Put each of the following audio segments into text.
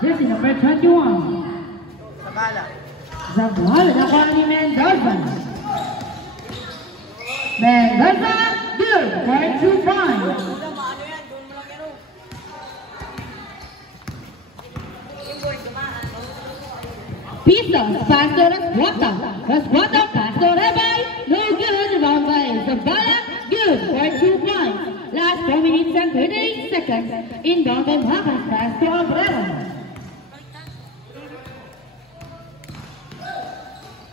Jersey number 21. Zabala nakuha ni Mendoza. Mendoza, good for 2 points. Pisa, pass to Raswata. Raswata, pass to Rebay. No good, rebound by Zabala, good for 2 points. Last 4 minutes and 38 seconds. Inbound by Makas, pass to Abrera.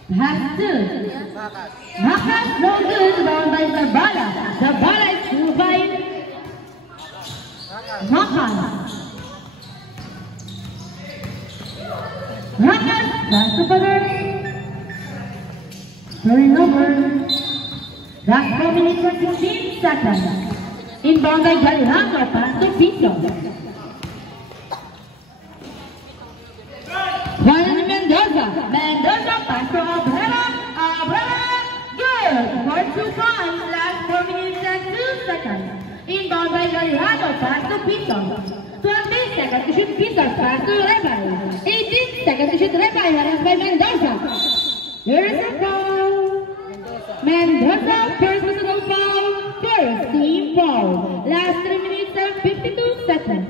Pass to Makas, no good, rebound by Zabala. Zabala is 2 by Makas. Makas, pass to Padar. Turnover. Last 4 minutes and 16 seconds. Inbound by Galilano, pass to Piso. Juan Mendoza. Mendoza, pass to Abrera. Abrera, good for 2 points. Last 4 minutes and 2 seconds. Inbound by Galilano, pass to Piso. 20 seconds to shoot Piso, pass to Rebay. 18 seconds to shoot Rebay, runs by Mendoza. Here's a foul. Mendoza, first personal foul. First team foul. Last 3 minutes and 52 seconds.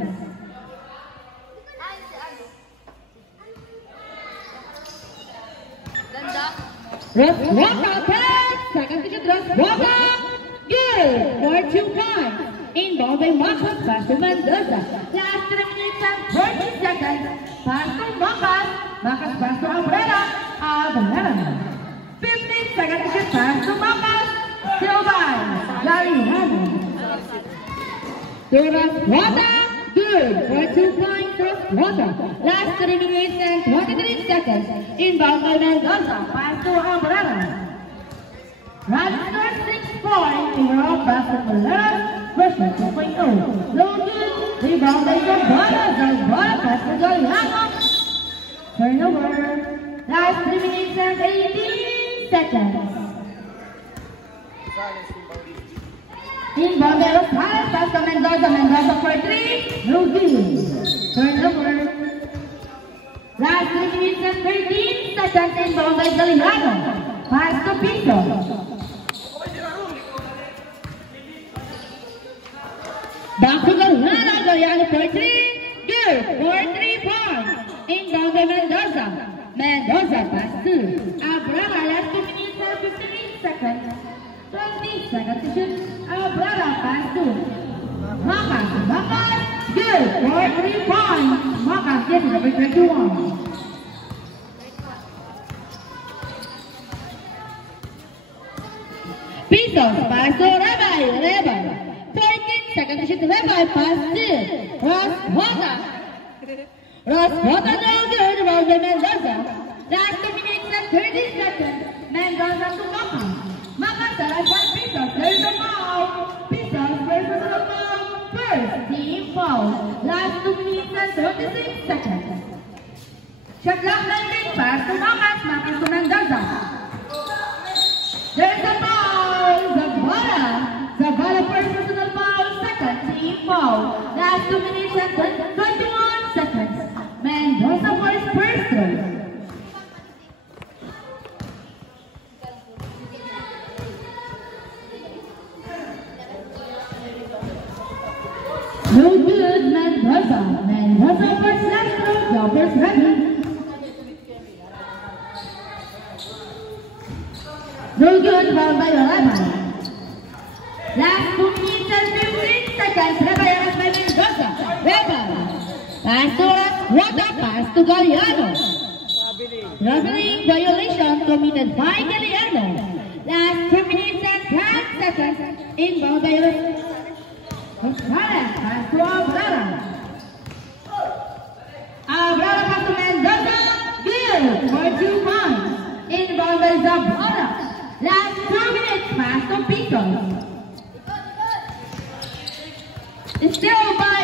Raswata, pass. Second to shoot Raswata. Good for 2 points. Inbound by Makas, pass to Mendoza. Last 3 minutes and 30 seconds. Pass to Makas. Makas, pass to Abrera. Abrera. 15 seconds to shoot, pass to Makas. Still by Galilano. To Raswata. Good for 2 points. Raswata. Last 3 minutes and 23 seconds. Inbound by Mendoza. Pass to Abrera. Radisson 6 points. Overall basketball left. Version 2.0. No good. Rebound by Zabala. Zabala pass to Galilano. Turnover. Last 3 minutes and 18 seconds. Inbound by Rosales. Pass to Mendoza. Mendoza for 3. No good. Turnover. Last 3 minutes and 13 seconds. Inbound by Galilano. Pass to Piso. Back to Galilano. Galilano for 3. Good for 3 points. Inbound by Mendoza. Mendoza pass to Abrera. Last 2 minutes and 58 seconds. 20 seconds to shoot. Abrera pass to Makas. Makas. Good for 3 points. Makas gets number 21. Pisos pass to Rebay. Rebay. 14 seconds to shoot. Rebay pass to Raswata. Raswata no good. Rebound by Mendoza. Last 2 minutes and 30 seconds. Mendoza to Makas. Makas salas by Pisos. There's a foul. Pisos versus a foul. First team foul. Last 2 minutes and 36 seconds. Shot clock 19. Pass to Makas. Makas to Mendoza. There's a foul. Zabala. Zabala first personal foul. Second team foul. Last 2 minutes and 21 seconds. Mendoza for his first throw. No good, Mendoza. Mendoza first last throw. Jobbers ready. No good, foul by Rebay. Last 2 minutes and 15 seconds. Rebay runs by Mendoza. Rebay. Pass to Raswata. Pass to Galilano. Traveling violation committed by Galilano. Last 2 minutes and 10 seconds. Inbound by Rosales. Pass to Abrera. Abrera pass to Mendoza. Good for 2 points. Inbound by Zabala. Last 2 minutes. Pass to Pisos. Still by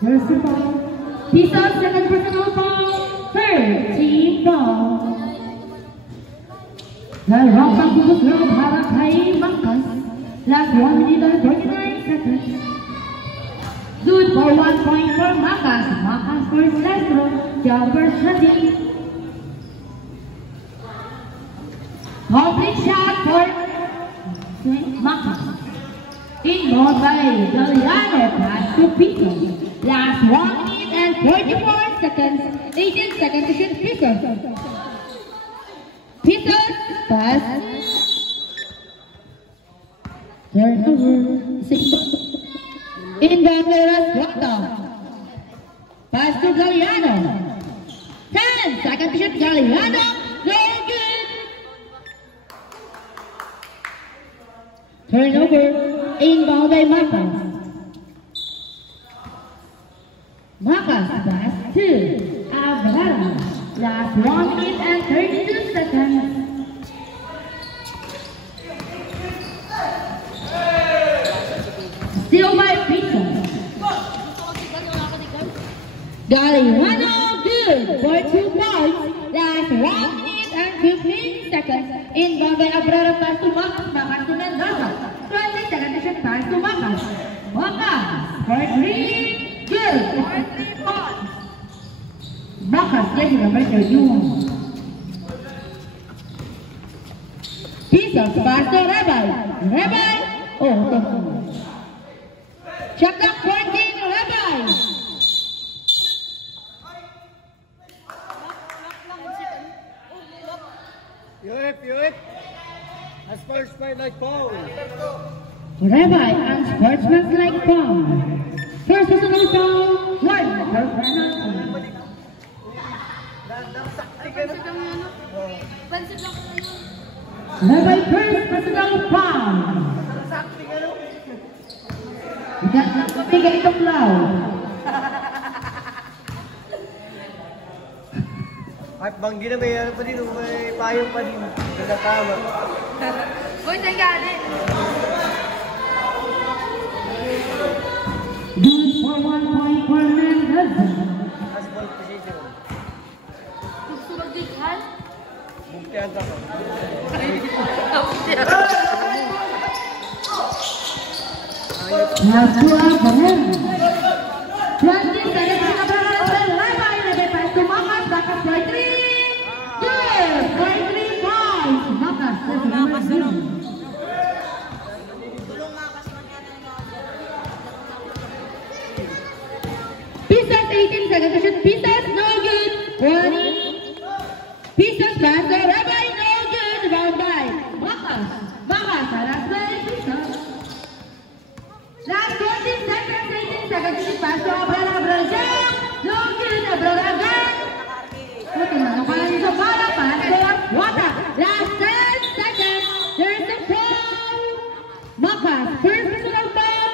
Here's the ball. Pisos second personal foul. Third team foul. Nalrompang pupuslog para kay Makas. Last 1 minute and 29 seconds. Good for 1 point for Macas. Macas first Lestro. Jumper shooting. Complete shot for Macas. Inbound by Galiano. Pass to Pico. Last 1 minute and 44 seconds. 18 seconds to shoot Pico. Pico. Pass. Turnover. 6. Inbound by Raswata. Pass to Galiano. 10 seconds to shoot Galiano. No good. Turnover. Inbound by Macas. Macas pass to Abrara. Last 1 minute and 32 seconds. Still by Pico. Galiano good for 2 points. Last 1 minute and 15 seconds. Inbound by Abrara pass to Macas. Macas to Mendoza. 20 seconds to shoot pass to Macas. Macas for 3. Good for 3 points. Macas jersey number 31. Pisos pass to Rebay. Rebay. Oh, shot clock 14, Rebay. Yep. A sportsman-like foul. Rebay and sportsman-like foul. First personal foul, 1 for penalty. Rebay first personal foul. Tiga itong law. At banggi na may ano pa din, may payong pa din. Nagkatama. Uy, tanggani. Good for 1 point for Mendoza. As ball position. Gusto mag-dighal? Buktihan ka pa. Last 2 Abraham. 20 seconds to Abraham. Rebay. Rebay pass to Macas. Macas for 3. Good for 3 points. Macas. Pisos 18 seconds to shoot. Pisos no good. 20. Pisos pass to Rebay. No good. Round by Macas. Macas. Last play. Pisos. Last 14 seconds, 18 seconds to shoot pass to Abraham. Abraham. No good. Abraham again. Tinanong sa bala. Pass to Raswata. Last 10 seconds. There's a foul. Macas. First personal foul.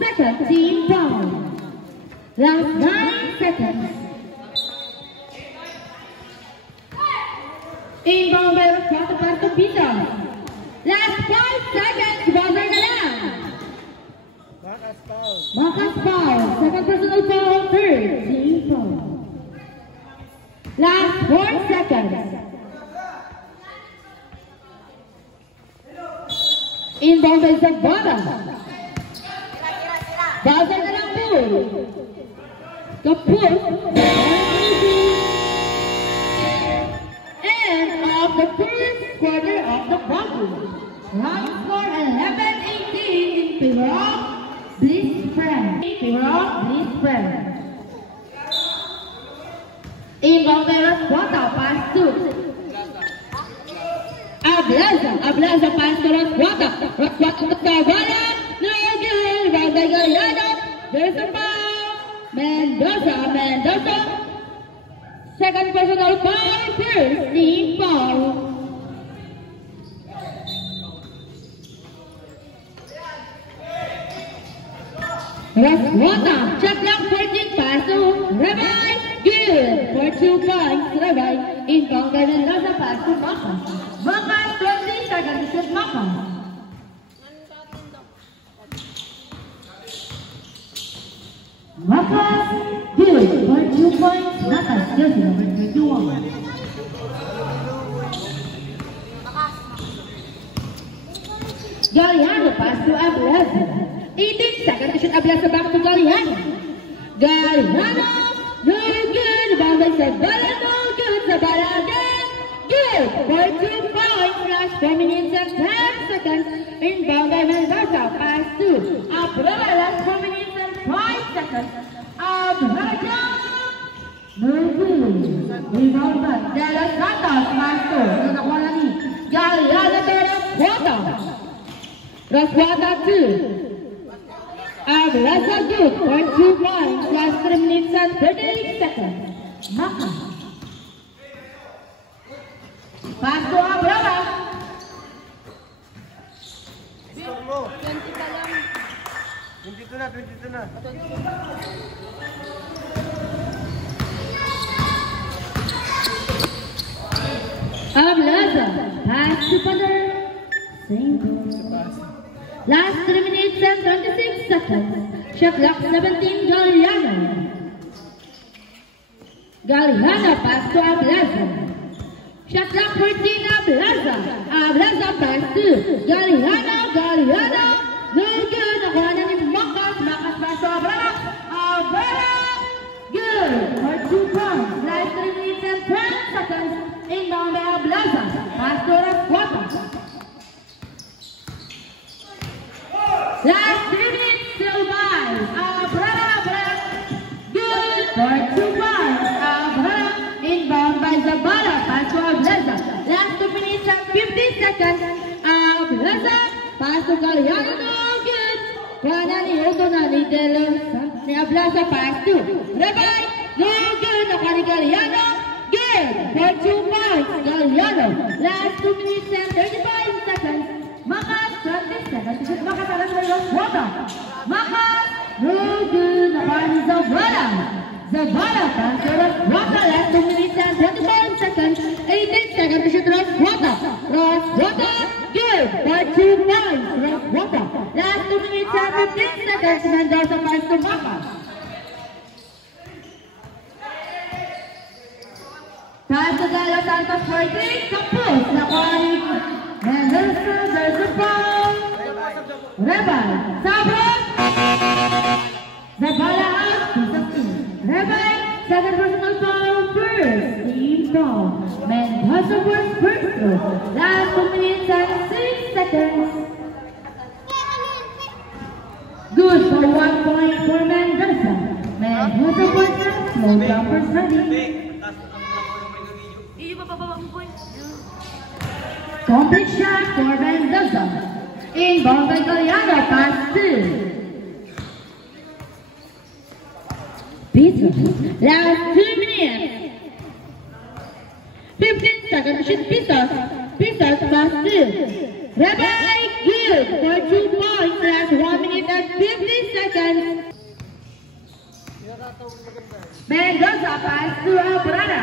Second team foul. Last 9 seconds. Inbound by Raswata. Pass to Pico. Last 5 seconds. Buzzer na lang. Macas foul. Macas foul. Second personal foul. Third team foul. Last 4 seconds. Inbound by Zagbada. Buzzer na lang po. Kaput. And of the first quarter of the bubble. Round score 11-18 in favor of Bliss Friend. Inbound by Raswata, pass to Ablaza pass to Raswata. Raswata to Kawala. No good. Round by Galiano. There's a foul. Mendoza. Second personal foul. First team foul. Raswata, shot clock 14, pass to Rebay. Good for 2 points. Rebay. Inbound by Mendoza, pass to Macas. Macas 20 seconds to shoot Macas. Macas, good for 2 points. Macas, jersey number 21. Galiano pass to Ablaza. 18 seconds to shoot Ablasa back to Galiano. Galiano, no good. Bombay Zabala, no good. Zabala again, good. For 2 points, last 4 minutes and 10 seconds. Inbound by Mendoza, pass to Abrera, last 4 minutes and 5 seconds. Abrera, no good. Rebound by De Los Santos, pass to Nunakwalani. Galiano, De Los Roswata 2. Abrasa good for 2 points, last 3 minutes and 38 seconds. Maka. Pass to Abrasa. Score mo. 20 pa lang. 22 na, 22 na. Ablasa, pass to Padar. Same goal. Last 3 minutes and 26 seconds. Shot clock 17, Galiano. Galiano pass to Ablasa. Shot clock 14, Ablasa. Ablasa pass to Galiano. Galiano. No good. Nakuha na ni Makas. Makas pass to Abrera. Abrera. Good. For 2 points. Last 3 minutes and 10 seconds. Inbound by Ablasa. Pass to Raswata. Last 3 minutes still by Abrera. Good for 2 points. Abrera inbound by Zabala. Pass to Ablasa. Last 2 minutes and 50 seconds. Ablasa pass to Galiano. No good. Kuha ni Oto na ni Ablasa pass to Rebay. No good. Nakuha ni Galiano. Good for 2 points. Galiano. Last 2 minutes and 35 seconds. Makas 20 seconds. Makas alas by Roswata. Makas. No good. Nakuha ni Zabala. Zabala pass to Roswata. Last 2 minutes and 25 seconds. 18 seconds to shoot Roswata. Roswata. Good for 2 points. Roswata. Last 2 minutes and 15 seconds. Mendoza pass to Makas. Pass to De Los Santos for 3. Kapos. Nakuha ni Mendoza. There's a foul. Rebel. Sabra. Zabala out. 2-15. Rebel. Second personal foul. First team foul. Mendoza was first throw. Last 2 minutes and 6 seconds. Good for 1 point for Mendoza. Mendoza was slow jumpers ready. Iyo pa ang point. Complete shot for Mendoza. Inbound by Galiano, pass to Pizza. Last 2 minutes. 15 seconds to shoot Pizza. Pizza pass to Rebay. Good for 2 points. Last 1 minute and 50 seconds. Mendoza pass to Abrera.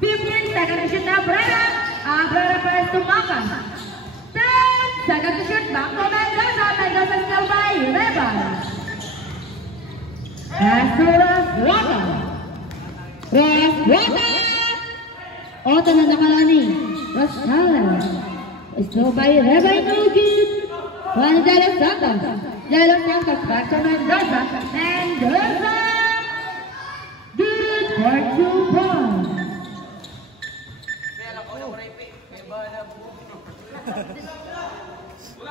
15 seconds to shoot Abrera. Abrera pass to Makas. 10 seconds to shoot back to Mendoza. Mendoza still by Rebay. Pass to Raswata. Raswata. Oto na nakalani. Rasala. Still by Rebay. No good. One De Los Santos. De Los Santos back to Mendoza. Mendoza. Good for 2 points.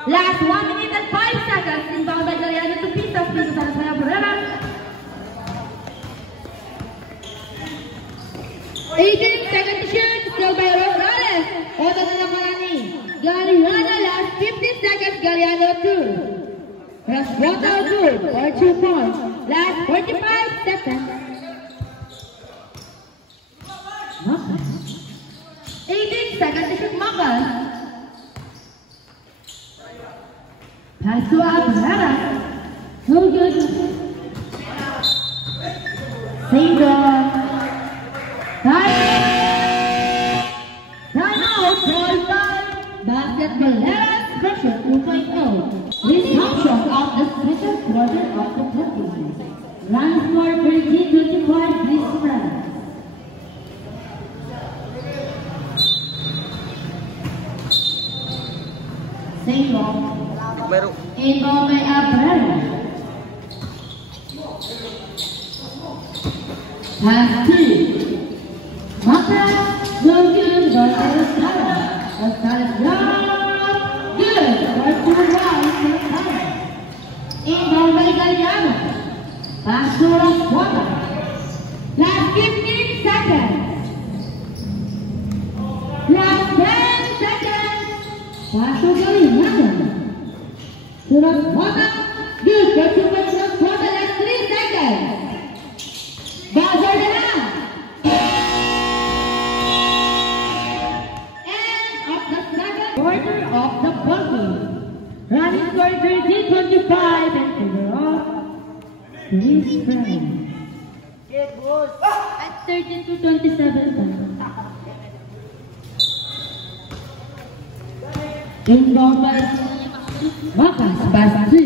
Last 1 minute and 5 seconds. Inbound by Galiano to Pizza. Pizza sa Raswata Abrera. 18 seconds to shoot. Still by Rosales. Oto na nakalani. Galiano last 15 seconds. Galiano 2. Raswata good for 2 points. Last 45 seconds. Makas. 18 seconds to shoot Makas. Pass to Abrera. No good. Single. Time out for time. Basket Valera's Pressure 2.0. Resumption of the special quarter of the 20s. Run for 13-25 this round. Single. laro. Involved by Abrera. Pass 2. Maka, no good, but Ostara. Ostara's block. Good, for 2 rounds to Ostara. Involved by Galliano. Pass to Roswata. Last 15 seconds. Last 10 seconds. Pass to Galliano. To Roswata. Good, for 2 points Roswata. Last 3 seconds. Buzzer na lang. End of the second quarter of the ball game. Running score 13-25 in favor of Police Friends. At 13-27. Involved by Macas, Basti,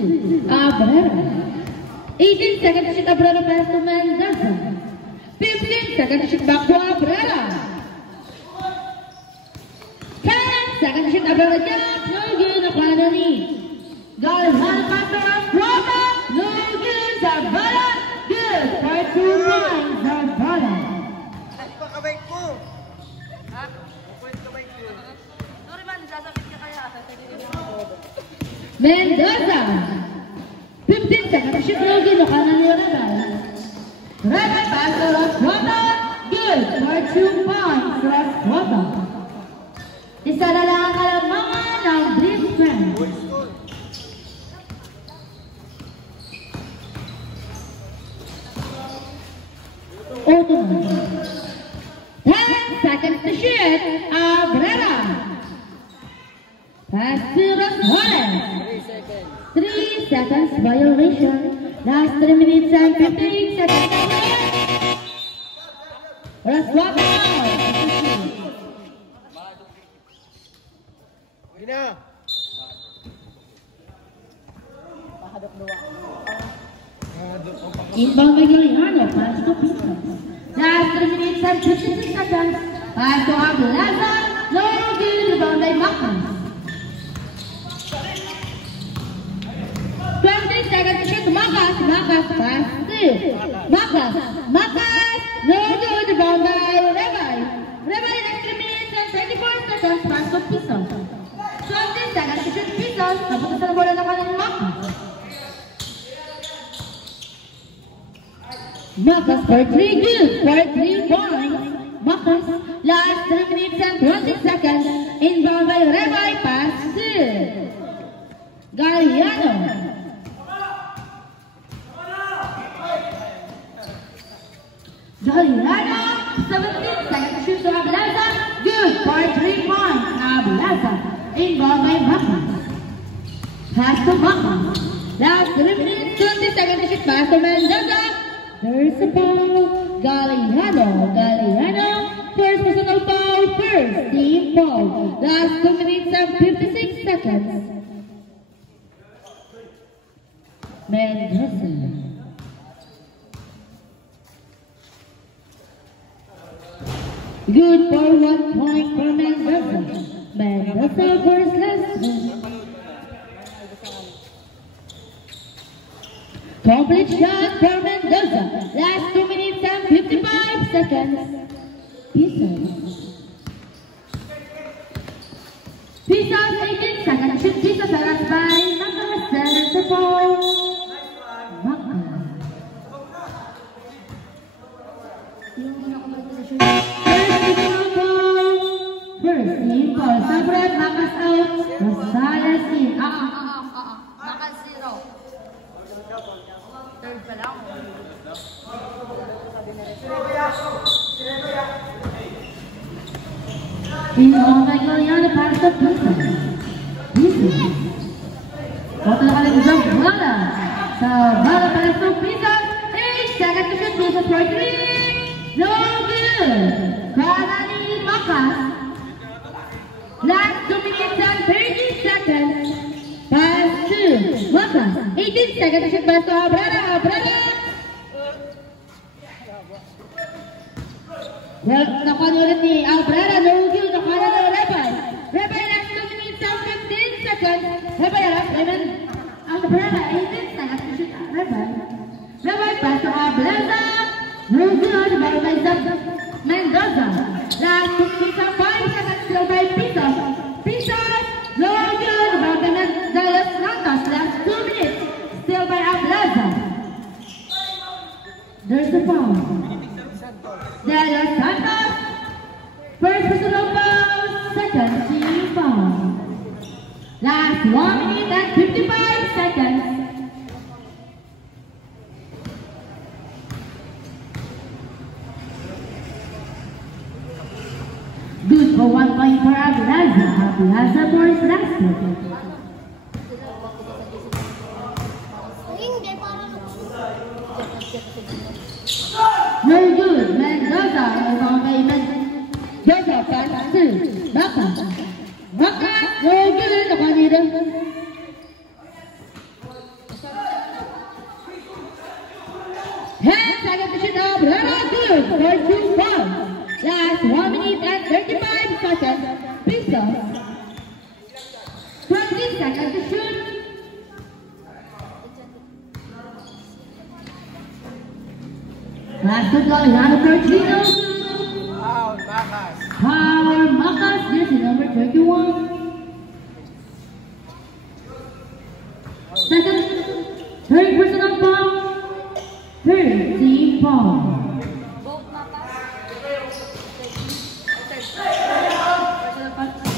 Abrera. 18 seconds to shoot Abrera pass to Mendoza. 15 seconds to shoot back to Abrera. 10 seconds to shoot Abrera jump. No good, Abrera. Galhan pass to Abrera. No good, Abrera. Good for 2 points, Abrera. Ano kamay ko? Ha? Pwede kamay ko. Sorry man, sasabit ka kaya. Mendoza. 15 seconds to shoot no good, Kanan ni Rebel. Rebel pass to Roswata. Good for 2 points, Roswata. Isa na lang ang kalamangan ng Police Friends. Open. 10 seconds to shoot. Abrera. Pass to Roswata. 3 seconds violation. Last 3 minutes and 15 seconds. Roswata. Gina. Inbound by Galliano. Pass to Pizza. Last 3 minutes and 56 seconds. Pass to Ablaza. No good. Rebound by Macas. 20 seconds to shoot Macas. Macas pass to Macas. Macas. No good. Rebound by Rebel. Rebel in 3 minutes and 24 seconds. Pass to Pizza. 20 seconds to shoot Pizza. Napunta sa bola na kanan Macas. Macas for 3 good. For 3 points. Macas. Last 3 minutes and 20 seconds. Inbound by Rebel. Pass to Galliano. Galliano, 17 seconds to shoot to Ablaza. Good for 3 points. Ablaza. Inbound by Macas. Pass to Macas. Last 3 minutes, 20 seconds to shoot. Pass to Mendoza. There's a foul. Galliano. Galliano. First personal foul. First team foul. Last 2 minutes and 56 seconds. Mendoza. Good for 1 point for Mendoza. Mendoza for his last one. Complete shot for Mendoza. Last 2 minutes and 55 seconds. Pizos. Pizos 18 seconds. Shoot Pizos last by Macas. There's the ball. Macas. First team ball. Separate Macas out. Rosales in. Macas 0. Third pa lang. Inbound by Galliano. Pass to Pizos. Pizos. Bota na kalang jump bola. Sa bola para sa Pizos. 8 seconds to shoot. Pizos for 3. No good. Para ni Macas. Last 2 minutes and 30 seconds. Pass to Macas. 18 seconds to shoot. Pass to Abrera. Abrera. Well, nakuha niyo ulit ni Abrera. No good. Nakuha na ni Rebel. Rebel last 2 minutes and 15 seconds. Rebel last 11. Abrera, 18 seconds to shoot. Revert pass to Abrera. No good, ball by Mendoza. Last 5 seconds still by Pisos. Pisos, no good, ball by De Los Santos. Last 2 minutes, still by Abrera. There's the foul. De Los Santos. First personal foul, second team foul. Last 1 minute and 55 seconds. Good for 1 point for Abraza. Abraza for his last one. No good. Mendoza. Mendoza pass to Baka. Baka. No good. Nakanira. Second to shoot Abrera. Good for 2 points. Last 1 minute and 35 seconds. Pisos. 20 seconds to shoot. Last good ball, Yana Porcino. Foul, Bakas. Power Macas, jersey number 21. Second, third personal foul. Third team foul.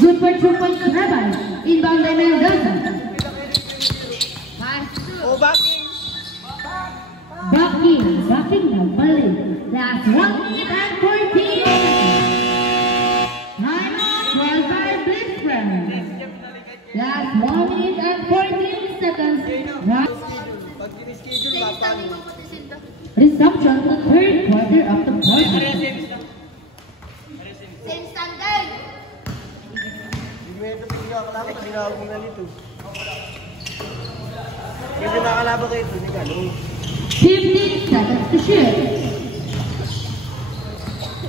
Good for 2 points to Rebel. Inbound by Mendoza. Oh, backing. Backing na bali. Last 1 minute and 14 seconds. Time out for by Blitzbrand. Last 1 minute and 14 seconds. Pag kinischedule, paano? Resumption to the third quarter of the quarter. Same standard. Hindi mo ito pinakalaban, tinawag mo na nito. Kasi nakalaban kayo ito, hindi ka, no? 15 seconds to shoot.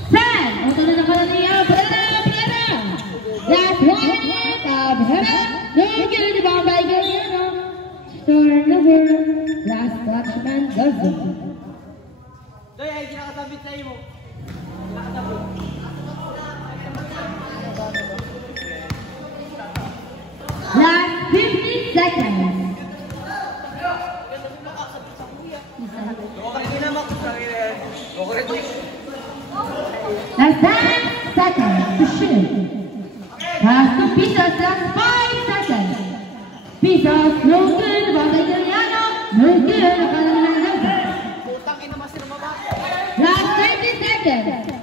10. Auto na naman ni Abrera. Last 1 minute. Abrera. No good. The ball by Guerrero. Turnover. Last clutch Mendoza. Doy, ay kinakatabit sa iyo. Last 15 seconds. Okay na, Max. Okay na. Last 10 seconds to shoot. Pass to Pisos. Last 5 seconds. Pisos. No good. The ball by Guerrero. No good. Akala na Mendoza. Putang ina mas na mababa. Last 30 seconds.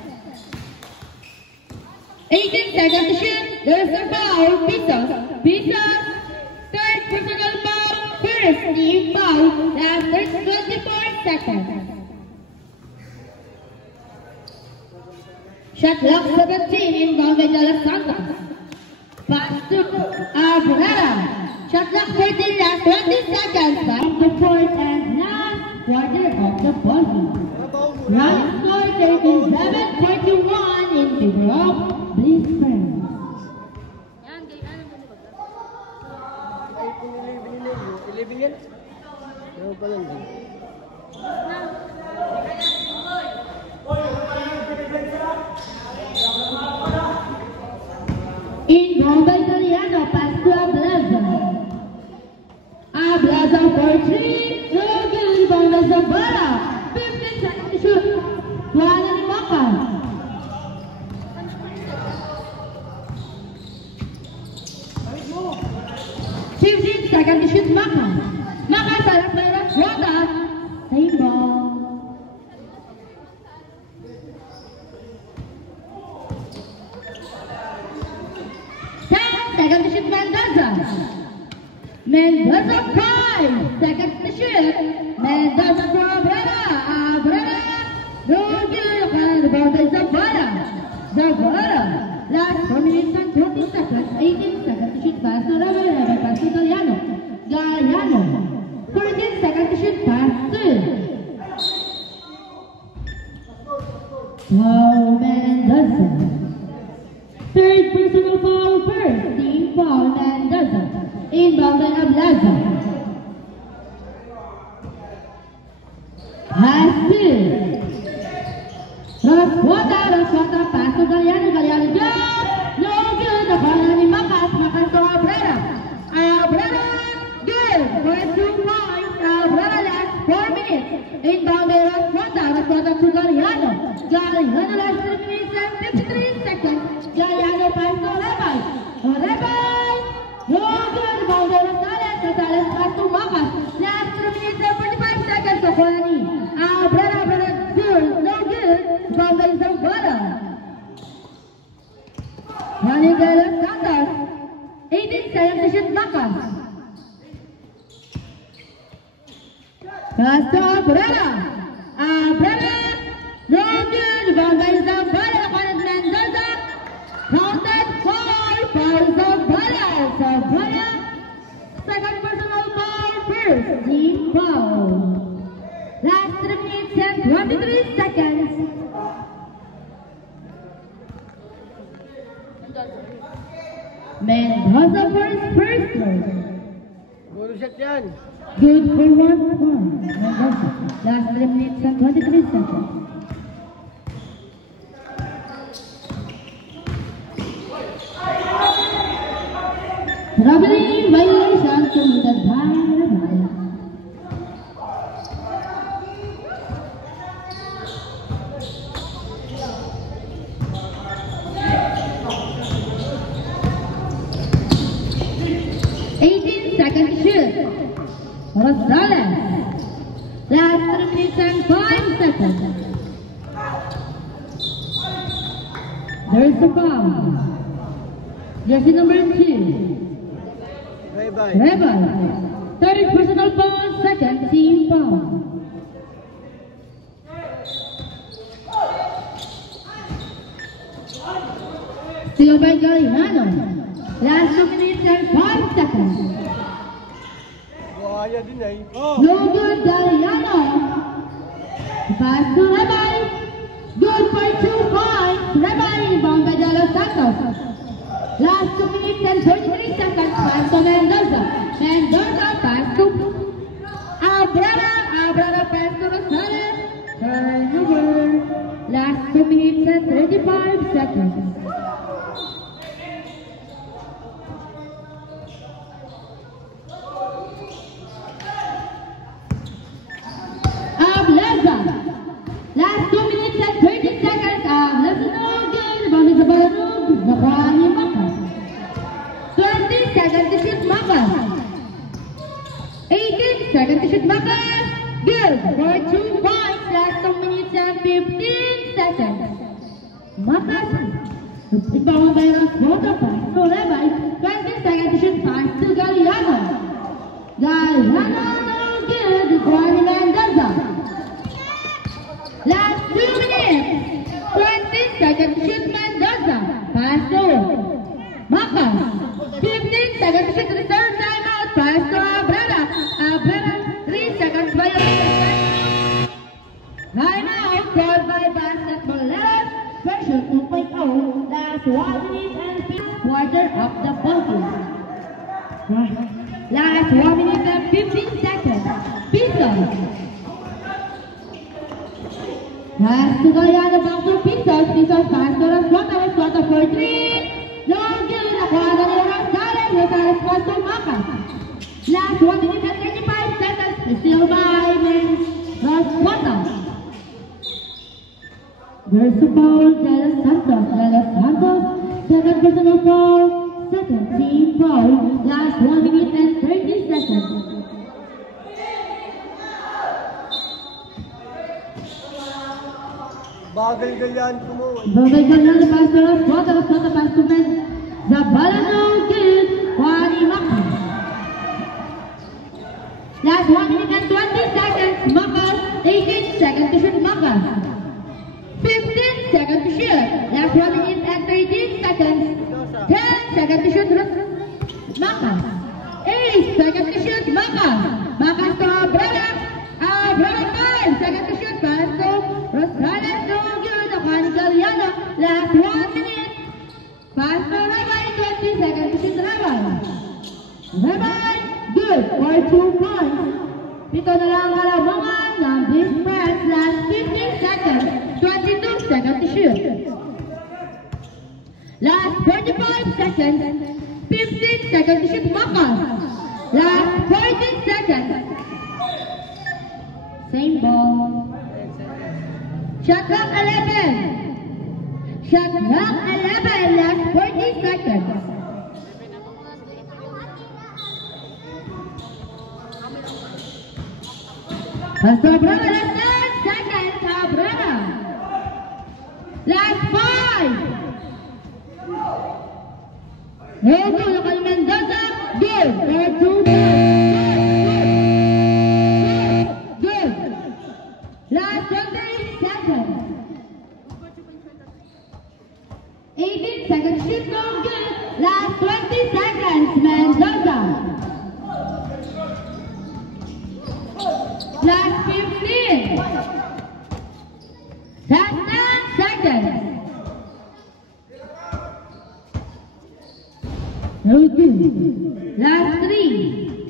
18 seconds to shoot. There's a foul. Pisos. Pisos. Third personal foul. First team foul. Last 24 seconds. Shot clock 17 inbound by De Los Santos. Pass to Abrera. Shot clock 14. Last 20 seconds. Back to fourth and last quarter of the ball game. Run score 37-41 in favor of Blitzbrand. Yan, game ano mo ba? Ay, kung 11 yan. Ano pa lang din? Inbound by Italiano, pass to Abraza. Abraza for 3. No good. Inbound by Zabala. 15 seconds to shoot. Wala ni Macas. Second to shoot Macas. Macas sa left Rota. Same ball. Second to shoot Mendoza. Mendoza 5 seconds to shoot. Mendoza for Abrera. Abrera. No good. And the ball by Zabala. Zabala. Last 4 minutes and 20 seconds. 18 seconds to shoot pass to Rebel. Pass to Italiano. Galliano. 14 seconds to shoot pass to Mendoza. Third personal foul first. Team foul Mendoza. Inbound by Abraza. High speed. Roswata, pass to Galiano, good. No good, the corner ni Macas to Abrera. Abrera, good. For 2 points, Abrera last 4 minutes. Inbound by Roswata to Galiano. Galiano last 3 minutes and 53 seconds. Galiano pass to Rebay. Rebay, no good, inbound by Rosales pass to Macas. Last 3 minutes and 45 seconds to Colony. Abrera, good, no good. Boundary Zambara. Manigala Santos. 18 seconds to shoot Macas. Pass to Abrera. Abrera. No good. Boundary Zambara. Juan Mendoza. Counted foul Zambara. Zambara. Second personal foul. First team foul. Last 3 minutes and 23 seconds. Mendoza for his first goal. Puro shot yan. Good for 1 point. Mendoza. Last 3 minutes and 23 seconds. Traveling violation to the time. 18 seconds shoot. Rosales. Last 3 minutes and 5 seconds. There's the foul. Jersey number 2. Bye-bye. Rebel. Third personal foul, second team foul. Steal by Galiano. Last 2 minutes and 5 seconds. Buhaya din ay. No good, Galiano. Pass to Rebay. Good for 2 points. Rebay, bound by De Los Santos. Last 2 minutes and 33 seconds. Pass to Mendoza. Mendoza, pass to Abrera. Abrera, pass to Rosales. Turnover. Last 2 minutes and 35 seconds. Last 2 minutes and 30 seconds. Let's no good. Ball is about to nakuha ni Macas. 20 seconds to shoot Macas. 18 seconds to shoot Macas. Good for 2 points. Last 2 minutes and 15 seconds. Macas. Rebound by Roswata. So Rebay. 20 seconds to shoot pass to Galiano. Galiano no good. Juan Mendoza. Last 2 minutes, 20 seconds to shoot Mendoza. Pass to Macas. 15 seconds to shoot return timeout. Pass to Abrera. Abrera, 3 seconds violation. Timeout called by Basketball Lab. Version 2.0. Last 1 minute and 5 quarter of the ballgame. Last 1 minute and 15 seconds. Pistons. Pass to Galiano, back to Pistons. Pistons pass to Roswata. Roswata for 3. No good. Nakuha na ni Rosales. Rosales pass to Macas. Last 1 minute and 35 seconds. Still by Roswata. There's the foul. De Los Santos. De Los Santos. Second personal foul. Second team foul. Last 1 minute and 30 seconds. Bagal-galyan tumuwi. Bagay ganyan na pass to Roswata. Roswata pass to Men. Zabala no good. Juan Macas. Last 1 minute and 20 seconds. Macas. 18 seconds to shoot Macas. 15 seconds to shoot. Last 1 minute and 13 seconds. 10 seconds to shoot Macas. 8 seconds to shoot Macas. Macas to Abrera. Abrera 5 seconds to shoot. Pass to Rosales. No good. Juan Galiano. Last 1 minute. Pass to Rebay. 20 seconds to shoot Rebay. Rebay. Good for 2 points. Pito na lang kalamangan on this press. Last 15 seconds. 22 seconds to shoot. Last 45 seconds. 15 seconds to shoot Makas. Last 14 seconds. Same ball. Shot clock 11. Shot clock 11. Last 40 seconds. Sobrana, last 10 seconds. Sobrana. Last 5. Ito, Local Mendoza. Good. For 2 Good. Last 28 seconds. 18 seconds. Shoot no good. Last 20 seconds. Mendoza. Last 15. Last 10 seconds. Okay. Last 3.